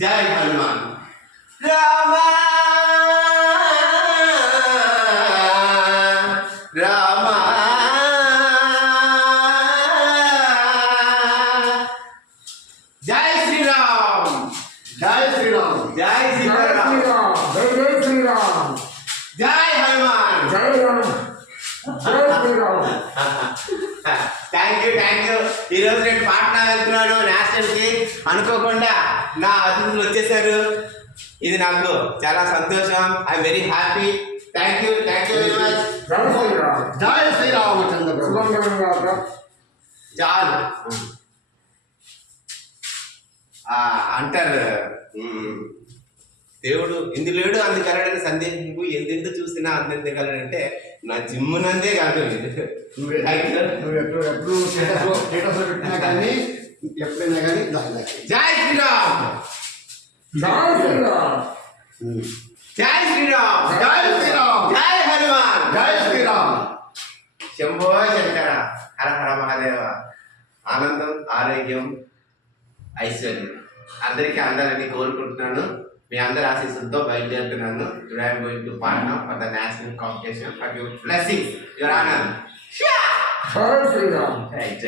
జై హనుమాన్. రామా రామా జై శ్రీరామ్. జై శ్రీరామ్. జై శ్రీరామ్. జై శ్రీరామ్. జై హనుమాన్. జై రామ్. జై శ్రీరామ్. Thank you. ఈరోజు నేను పాట్నా వెళ్తున్నాను నేషనల్కి. అనుకోకుండా నా అతిథులు వచ్చేసారు. ఇది నాకు చాలా సంతోషం. I'm very happy. Thank you very much. జై శ్రీరామ్. జై శ్రీరామచంద్ర ప్రభు. సుమంగళంగా చాలు అంటారు దేవుడు ఇందు లేడు అందుకలడని సందేహింపు ఎందెందు చూసినా అంతెందుకలడంటే నా జిమ్మునందే కాదు. నువ్వు ఎప్పుడు స్టేటస్ పెట్టినా కానీ ఎప్పుడైనా కానీ జై శ్రీరామ్. జై శ్రీరామ్. జై శ్రీరామ్. జై శ్రీరామ్. జై హనుమాన్. జై శ్రీరామ్. శంభో శంకర. హర హర మహాదేవ. ఆనందం, ఆరోగ్యం, ఐశ్వర్యం అందరికీ అందాలని కోరుకుంటున్నాను. మీ అందరి ఆశీస్సులతో బయలుదేరుతున్నాను. Today I'm going to Patna for the national competition. For your blessings, your honour. జై శ్రీరామ్. రైట్.